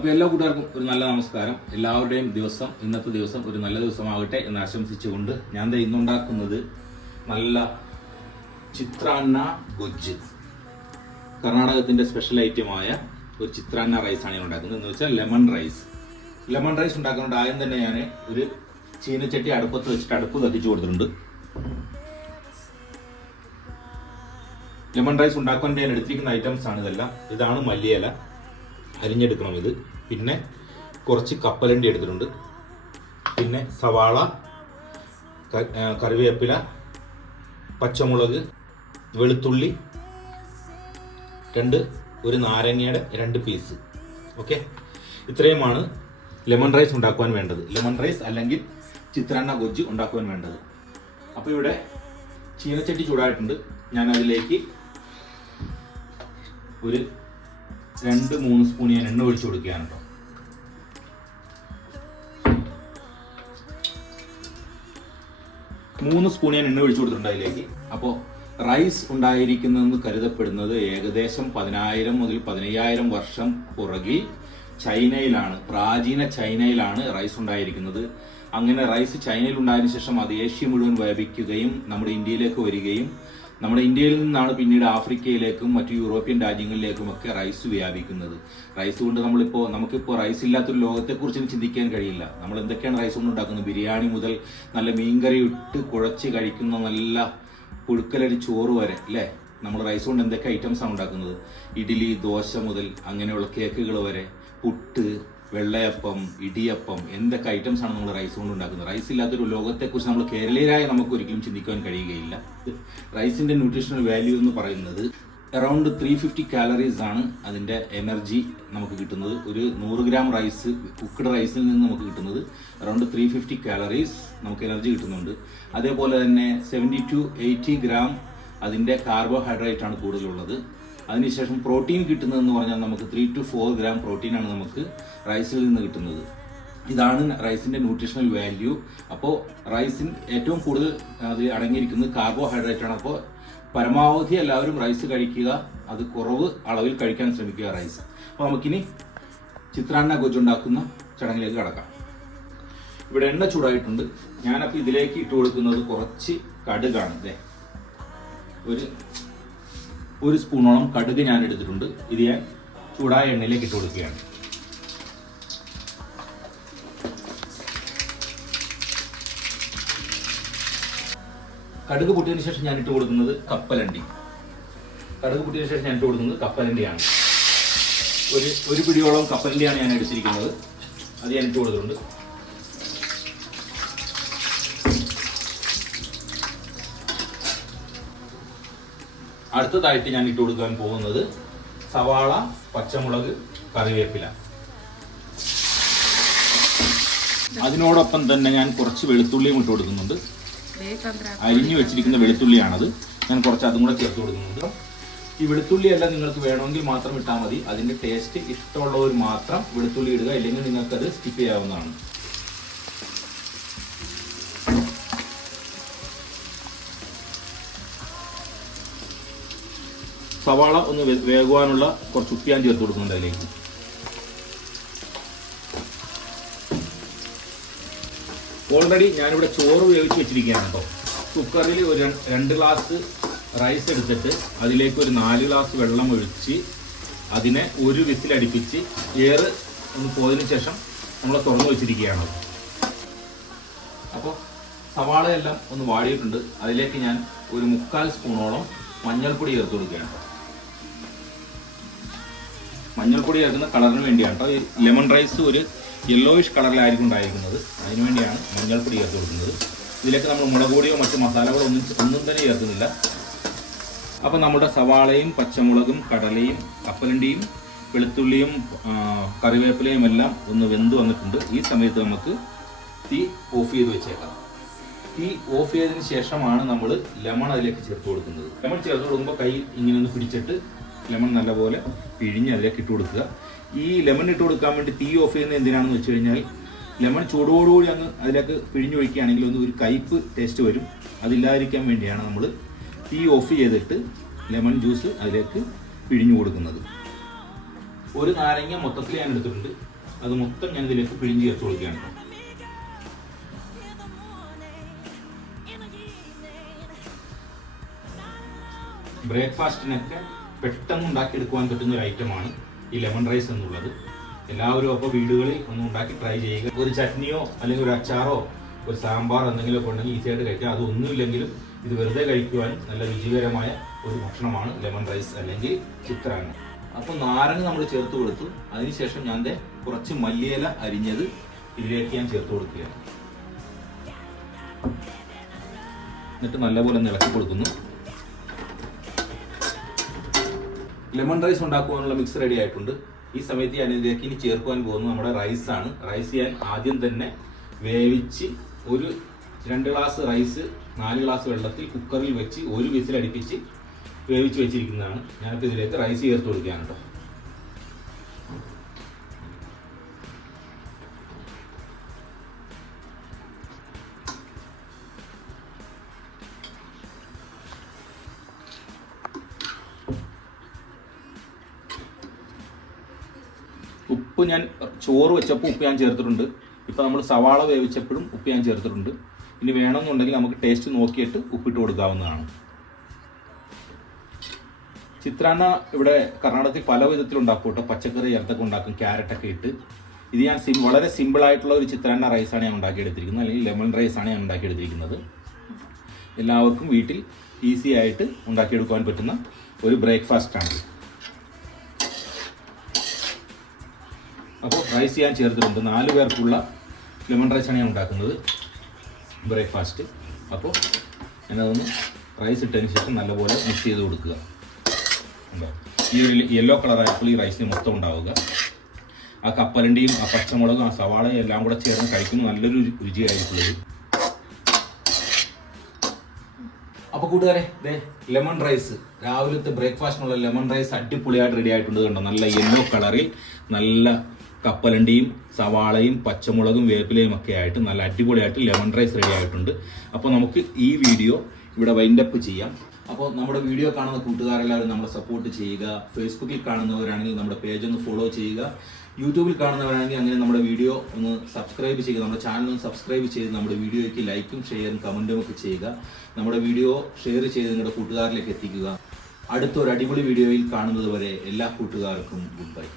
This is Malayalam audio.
അപ്പോൾ എല്ലാ കൂട്ടുകാർക്കും ഒരു നല്ല നമസ്കാരം. എല്ലാവരുടെയും ഇന്നത്തെ ദിവസം ഒരു നല്ല ദിവസമാകട്ടെ എന്ന് ആശംസിച്ചുകൊണ്ട് ഞാൻ ഇന്നുണ്ടാക്കുന്നത് നല്ല ചിത്രാന്ന ഗൊജ്ജ്, കർണാടകത്തിൻ്റെ സ്പെഷ്യൽ ഐറ്റമായ ഒരു ചിത്രാന്ന റൈസാണ് ഞാൻ ഉണ്ടാക്കുന്നത്. എന്ന് വെച്ചാൽ ലെമൺ റൈസ് ഉണ്ടാക്കുന്നുണ്ട്. ആദ്യം തന്നെ ഞാൻ ഒരു ചീനച്ചട്ടി അടുപ്പത്ത് വെച്ചിട്ട് അടുപ്പ് കത്തിച്ചു കൊടുത്തിട്ടുണ്ട്. ലെമൺ റൈസ് ഉണ്ടാക്കാൻ ഞാൻ എടുത്തിരിക്കുന്ന ഐറ്റംസ് ആണ് ഇതെല്ലാം. ഇതാണ് മല്ലിയില, അരിഞ്ഞെടുക്കണം ഇത്. പിന്നെ കുറച്ച് കപ്പലണ്ടി എടുത്തിട്ടുണ്ട്. പിന്നെ സവാള, കറിവേപ്പില, പച്ചമുളക്, വെളുത്തുള്ളി, ഒരു നാരങ്ങയുടെ 2 പീസ്. ഓക്കെ, ഇത്രയുമാണ് ലെമൺ റൈസ് ഉണ്ടാക്കുവാൻ വേണ്ടത്. ലെമൺ റൈസ് അല്ലെങ്കിൽ ചിത്രാന്ന ഗൊജ്ജ് ഉണ്ടാക്കുവാൻ വേണ്ടത്. അപ്പോൾ ഇവിടെ ചീനച്ചട്ടി ചൂടായിട്ടുണ്ട്. ഞാൻ അതിലേക്ക് ഒരു 2-3 സ്പൂൺ ഞാൻ എണ്ണ ഒഴിച്ചു കൊടുക്കുകയാണ് കേട്ടോ. മൂന്ന് സ്പൂൺ ഞാൻ എണ്ണ ഒഴിച്ചു കൊടുത്തിട്ടുണ്ട് അതിലേക്ക്. അപ്പോൾ റൈസ് ഉണ്ടായിരിക്കുന്നതെന്ന് കരുതപ്പെടുന്നത് ഏകദേശം 10,000 മുതൽ 15,000 വർഷം പുറകിൽ ചൈനയിലാണ്, പ്രാചീന ചൈനയിലാണ് റൈസ് ഉണ്ടായിരിക്കുന്നത്. അങ്ങനെ റൈസ് ചൈനയിൽ ഉണ്ടായതിനു ശേഷം അത് ഏഷ്യ മുഴുവൻ വ്യാപിക്കുകയും നമ്മുടെ ഇന്ത്യയിലേക്ക് വരികയും നമ്മുടെ ഇന്ത്യയിൽ നിന്നാണ് പിന്നീട് ആഫ്രിക്കയിലേക്കും മറ്റു യൂറോപ്യൻ രാജ്യങ്ങളിലേക്കും ഒക്കെ റൈസ് വ്യാപിക്കുന്നത്. റൈസ് കൊണ്ട് നമുക്കിപ്പോൾ റൈസ് ഇല്ലാത്തൊരു ലോകത്തെക്കുറിച്ച് ചിന്തിക്കാൻ കഴിയില്ല. നമ്മൾ എന്തൊക്കെയാണ് റൈസ് കൊണ്ട് ഉണ്ടാക്കുന്നത്? ബിരിയാണി മുതൽ നല്ല മീൻകറി ഇട്ട് കുഴച്ച് കഴിക്കുന്ന നല്ല പുഴുക്കലരി ചോറ് വരെ അല്ലേ, നമ്മൾ റൈസ് കൊണ്ട് എന്തൊക്കെ ഐറ്റംസാണ് ഉണ്ടാക്കുന്നത്? ഇഡ്ഡലി, ദോശ മുതൽ അങ്ങനെയുള്ള കേക്കുകൾ വരെ, പുട്ട്, വെള്ളയപ്പം, ഇടിയപ്പം, എന്തൊക്കെ ഐറ്റംസ് ആണ് നമ്മൾ റൈസ് കൊണ്ട് ഉണ്ടാക്കുന്നത്. റൈസ് ഇല്ലാത്തൊരു ലോകത്തെക്കുറിച്ച് നമ്മൾ കേരളീയരായ നമുക്ക് ഒരിക്കലും ചിന്തിക്കാൻ കഴിയുകയില്ല. റൈസിന്റെ ന്യൂട്രീഷണൽ വാല്യൂ എന്ന് പറയുന്നത് അറൗണ്ട് 350 കാലറീസ് ആണ് അതിന്റെ എനർജി നമുക്ക് കിട്ടുന്നത്. ഒരു 100 ഗ്രാം റൈസ്, കുക്ക്ഡ് റൈസിൽ നിന്ന് നമുക്ക് കിട്ടുന്നത് അറൗണ്ട് 350 കാലറീസ് നമുക്ക് എനർജി കിട്ടുന്നുണ്ട്. അതേപോലെ തന്നെ 70 to 80 ഗ്രാം അതിന്റെ കാർബോഹൈഡ്രേറ്റ് ആണ് കൂടുതലുള്ളത്. അതിനുശേഷം പ്രോട്ടീൻ കിട്ടുന്നതെന്ന് പറഞ്ഞാൽ നമുക്ക് 3 to 4 ഗ്രാം പ്രോട്ടീനാണ് നമുക്ക് റൈസിൽ നിന്ന് കിട്ടുന്നത്. ഇതാണ് റൈസിന്റെ ന്യൂട്രീഷണൽ വാല്യൂ. അപ്പോൾ റൈസിന് ഏറ്റവും കൂടുതൽ അതിൽ അടങ്ങിയിരിക്കുന്നത് കാർബോഹൈഡ്രേറ്റ് ആണ്. അപ്പോൾ പരമാവധി എല്ലാവരും റൈസ് കഴിക്കുക, അത് കുറവ് അളവിൽ കഴിക്കാൻ ശ്രമിക്കുക റൈസ്. അപ്പോൾ നമുക്കിനി ചിത്രാന്ന ഗൊജ്ജ് ഉണ്ടാക്കുന്ന ചടങ്ങിലേക്ക് കടക്കാം. ഇവിടെ എണ്ണ ചൂടായിട്ടുണ്ട്. ഞാനപ്പോൾ ഇതിലേക്ക് ഇട്ട് കൊടുക്കുന്നത് കുറച്ച് കടുകാണ്. അല്ലേ, ഒരു സ്പൂണോളം കടുക് ഞാൻ എടുത്തിട്ടുണ്ട്. ഇത് ഞാൻ ചൂടായ എണ്ണയിലേക്ക് ഇട്ട് കൊടുക്കുകയാണ്. കടുക് പൊട്ടിയതിനു ശേഷം ഞാൻ ഇട്ട് കൊടുക്കുന്നത് കപ്പലണ്ടി. കപ്പലണ്ടിയാണ്. ഒരു പിടിയോളം കപ്പലണ്ടിയാണ് ഞാൻ എടുത്തിരിക്കുന്നത്. അത് ഞാൻ ഇട്ട് കൊടുത്തിട്ടുണ്ട്. അടുത്തതായിട്ട് ഞാൻ ഇട്ട് കൊടുക്കാൻ പോകുന്നത് സവാള, പച്ചമുളക്, കറിവേപ്പില. അതിനോടൊപ്പം തന്നെ ഞാൻ കുറച്ച് വെളുത്തുള്ളിയും ഇട്ട് കൊടുക്കുന്നുണ്ട്. അരിഞ്ഞു വെച്ചിരിക്കുന്ന വെളുത്തുള്ളിയാണത്. ഞാൻ കുറച്ച് അതും കൂടെ ചേർത്ത് കൊടുക്കുന്നുണ്ട്. ഈ വെളുത്തുള്ളി എല്ലാം നിങ്ങൾക്ക് വേണമെങ്കിൽ മാത്രം ഇട്ടാൽ മതി. അതിന്റെ ടേസ്റ്റ് ഇഷ്ടമുള്ളവർ മാത്രം വെളുത്തുള്ളി ഇടുക, ഇല്ലെങ്കിൽ നിങ്ങൾക്കത് സ്കിപ്പ് ചെയ്യാവുന്നതാണ്. സവാള ഒന്ന് വേകുവാനുള്ള കുറച്ച് ഉപ്പ് ഞാൻ ചേർത്ത് കൊടുക്കുന്നുണ്ട് അതിലേക്ക്. ഓൾറെഡി ഞാനിവിടെ ചോറ് വേവിച്ച് വെച്ചിരിക്കുകയാണ് കേട്ടോ. കുക്കറിൽ ഒരു 2 ഗ്ലാസ് റൈസ് എടുത്തിട്ട് അതിലേക്ക് ഒരു 4 ഗ്ലാസ് വെള്ളം ഒഴിച്ച് അതിനെ ഒരു വിസിലടിപ്പിച്ച് എയർ ഒന്ന് പോയതിനു ശേഷം നമ്മൾ തുറന്നു വെച്ചിരിക്കുകയാണ്. അപ്പോൾ സവാളയെല്ലാം ഒന്ന് വാടിയിട്ടുണ്ട്. അതിലേക്ക് ഞാൻ ഒരു 3/4 സ്പൂണോളം മഞ്ഞൾപ്പൊടി ചേർത്ത് കൊടുക്കുകയാണ്. മഞ്ഞൾപ്പൊടി ചേർക്കുന്ന കളറിന് വേണ്ടിയാണ് കേട്ടോ. ഈ ലെമൺ റൈസ് ഒരു യെല്ലോയിഷ് കളറിലായിരിക്കും ഉണ്ടായിരിക്കുന്നത്. അതിനു വേണ്ടിയാണ് മഞ്ഞൾപ്പൊടി ചേർത്ത് കൊടുക്കുന്നത്. ഇതിലേക്ക് നമ്മൾ മുളക് പൊടിയോ മറ്റു മസാലകളോ ഒന്നും തന്നെ ചേർക്കുന്നില്ല. അപ്പം നമ്മുടെ സവാളയും പച്ചമുളകും കടലയും കപ്പലണ്ടിയും വെളുത്തുള്ളിയും കറിവേപ്പിലയും എല്ലാം ഒന്ന് വെന്ത് വന്നിട്ടുണ്ട്. ഈ സമയത്ത് നമുക്ക് തീ ഓഫ് ചെയ്ത് വെച്ചേക്കാം. തീ ഓഫ് ചെയ്തതിന് ശേഷമാണ് നമ്മൾ ലെമൺ അതിലേക്ക് ചേർത്ത് കൊടുക്കുന്നത്. ലെമൺ ചേർത്ത് കൊടുക്കുമ്പോൾ കൈ ഇങ്ങനെ ഒന്ന് പിടിച്ചിട്ട് ലെമൺ നല്ലപോലെ പിഴിഞ്ഞ് അതിലേക്ക് ഇട്ട് കൊടുക്കുക. ഈ ലെമൺ ഇട്ട് കൊടുക്കാൻ വേണ്ടി തീ ഓഫ് ചെയ്യുന്നത് എന്തിനാണെന്ന് വെച്ച് കഴിഞ്ഞാൽ ലെമൺ ചൂടോടുകൂടി അങ്ങ് അതിലേക്ക് പിഴിഞ്ഞൊഴിക്കുകയാണെങ്കിൽ ഒരു കയ്പ്പ് ടേസ്റ്റ് വരും. അതില്ലാതിരിക്കാൻ വേണ്ടിയാണ് നമ്മൾ തീ ഓഫ് ചെയ്തിട്ട് ലെമൺ ജ്യൂസ് അതിലേക്ക് പിഴിഞ്ഞു കൊടുക്കുന്നത്. ഒരു നാരങ്ങ മൊത്തത്തിൽ ഞാൻ എടുത്തിട്ടുണ്ട്. അത് മൊത്തം ഞാൻ ഇതിലേക്ക് പിഴിഞ്ഞ് ചേർത്ത് കൊടുക്കുകയാണ്. ബ്രേക്ക്ഫാസ്റ്റിനൊക്കെ പെട്ടെന്ന് ഉണ്ടാക്കിയെടുക്കുവാൻ പറ്റുന്ന ഒരു ഐറ്റമാണ് ഈ ലെമൺ റൈസ് എന്നുള്ളത്. എല്ലാവരും അപ്പോൾ വീടുകളിൽ ഒന്ന് ഉണ്ടാക്കി ട്രൈ ചെയ്യുക. ഒരു ചട്നിയോ അല്ലെങ്കിൽ ഒരു അച്ചാറോ ഒരു സാമ്പാർ എന്തെങ്കിലുമൊക്കെ ഉണ്ടെങ്കിൽ ഈസി ആയിട്ട് കഴിക്കാം. അതൊന്നുമില്ലെങ്കിലും ഇത് വെറുതെ കഴിക്കുവാൻ നല്ല രുചികരമായ ഒരു ഭക്ഷണമാണ് ലെമൺ റൈസ് അല്ലെങ്കിൽ ചിത്രാന്ന. അപ്പോൾ നാരങ്ങ നമ്മൾ ചേർത്ത് കൊടുത്തു. അതിനുശേഷം ഞാൻ കുറച്ച് മല്ലിയില അരിഞ്ഞത് ഇതിലേക്ക് ഞാൻ ചേർത്ത് കൊടുക്കുകയാണ്. എന്നിട്ട് നല്ലപോലെ ഇളക്കി കൊടുക്കുന്നു. ലെമൺ റൈസ് ഉണ്ടാക്കുവാനുള്ള മിക്സ് റെഡി ആയിട്ടുണ്ട്. ഈ സമയത്ത് ഞാൻ ഇതിലേക്ക് ഇനി ചേർക്കുവാൻ പോകുന്നത് നമ്മുടെ റൈസാണ്. റൈസ് ഞാൻ ആദ്യം തന്നെ വേവിച്ച് ഒരു 2 ഗ്ലാസ് റൈസ് 4 ഗ്ലാസ് വെള്ളത്തിൽ കുക്കറിൽ വെച്ച് ഒരു വിസിലടിപ്പിച്ച് വേവിച്ച് വെച്ചിരിക്കുന്നതാണ്. ഞാനിപ്പോൾ ഇതിലേക്ക് റൈസ് ചേർത്ത് കൊടുക്കുകയാണ് കേട്ടോ. ഉപ്പ് ഞാൻ ചോറ് വെച്ചപ്പോൾ ഉപ്പ് ഞാൻ ചേർത്തിട്ടുണ്ട്. ഇപ്പോൾ നമ്മൾ സവാള വേവിച്ചപ്പോഴും ഉപ്പ് ഞാൻ ചേർത്തിട്ടുണ്ട്. ഇനി വേണമെന്നുണ്ടെങ്കിൽ നമുക്ക് ടേസ്റ്റ് നോക്കിയിട്ട് ഉപ്പിട്ട് കൊടുക്കാവുന്നതാണ്. ചിത്രാന്ന ഇവിടെ കർണാടകത്തിൽ പല വിധത്തിലുണ്ടാക്കും കേട്ടോ. പച്ചക്കറി ചേർത്തൊക്കെ ഉണ്ടാക്കും, ക്യാരറ്റൊക്കെ ഇട്ട്. ഇത് ഞാൻ വളരെ സിമ്പിളായിട്ടുള്ള ഒരു ചിത്രാന്ന റൈസാണ് ഞാൻ ഉണ്ടാക്കിയെടുത്തിരിക്കുന്നത്, അല്ലെങ്കിൽ ലെമൺ റൈസാണ് ഞാൻ ഉണ്ടാക്കിയെടുത്തിരിക്കുന്നത്. എല്ലാവർക്കും വീട്ടിൽ ഈസി ആയിട്ട് ഉണ്ടാക്കിയെടുക്കാൻ പറ്റുന്ന ഒരു ബ്രേക്ക്ഫാസ്റ്റാണ്. അപ്പോൾ റൈസ് ഞാൻ ചേർത്തിട്ടുണ്ട്. 4 പേർക്കുള്ള ലെമൺ റൈസാണ് ഞാൻ ഉണ്ടാക്കുന്നത് ബ്രേക്ക്ഫാസ്റ്റ്. അപ്പോൾ ഞാനതൊന്ന് റൈസ് ഇട്ടതിന് ശേഷം നല്ലപോലെ മിക്സ് ചെയ്ത് കൊടുക്കുക. ഈ ഒരു യെല്ലോ കളറായിട്ടുള്ള ഈ റൈസിന് മൊത്തം ഉണ്ടാവുക. ആ കപ്പലണ്ടിയും ആ പച്ചമുളകും ആ സവാളയും എല്ലാം കൂടെ ചേർന്ന് കഴിക്കുമ്പോൾ നല്ലൊരു രുചിയായിട്ടുള്ളത്. അപ്പോൾ കൂട്ടുകാരെ, ലെമൺ റൈസ്, രാവിലത്തെ ബ്രേക്ക്ഫാസ്റ്റിനുള്ള ലെമൺ റൈസ് അടിപൊളിയായിട്ട് റെഡി ആയിട്ടുണ്ട്. കണ്ടോ, നല്ല യെല്ലോ കളറിൽ നല്ല കപ്പലണ്ടിയും സവാളയും പച്ചമുളകും വേപ്പിലയും ഒക്കെ ആയിട്ട് നല്ല അടിപൊളിയായിട്ട് ലെമൺ റൈസ് റെഡി ആയിട്ടുണ്ട്. അപ്പോൾ നമുക്ക് ഈ വീഡിയോ ഇവിടെ വൈൻഡപ്പ് ചെയ്യാം. അപ്പോൾ നമ്മുടെ വീഡിയോ കാണുന്ന കൂട്ടുകാരെല്ലാവരും നമ്മളെ സപ്പോർട്ട് ചെയ്യുക. ഫേസ്ബുക്കിൽ കാണുന്നവരാണെങ്കിൽ നമ്മുടെ പേജ് ഒന്ന് ഫോളോ ചെയ്യുക. യൂട്യൂബിൽ കാണുന്നവരാണെങ്കിൽ അങ്ങനെ നമ്മുടെ വീഡിയോ ഒന്ന് സബ്സ്ക്രൈബ് ചെയ്യുക. നമ്മുടെ ചാനൽ ഒന്ന് സബ്സ്ക്രൈബ് ചെയ്ത് നമ്മുടെ വീഡിയോയ്ക്ക് ലൈക്കും ഷെയറും കമൻറ്റും ഒക്കെ ചെയ്യുക. നമ്മുടെ വീഡിയോ ഷെയർ ചെയ്ത് നിങ്ങളുടെ കൂട്ടുകാരിലേക്ക് എത്തിക്കുക. അടുത്തൊരു അടിപൊളി വീഡിയോയിൽ കാണുന്നത് വരെ എല്ലാ കൂട്ടുകാർക്കും ഗുഡ് ബൈ.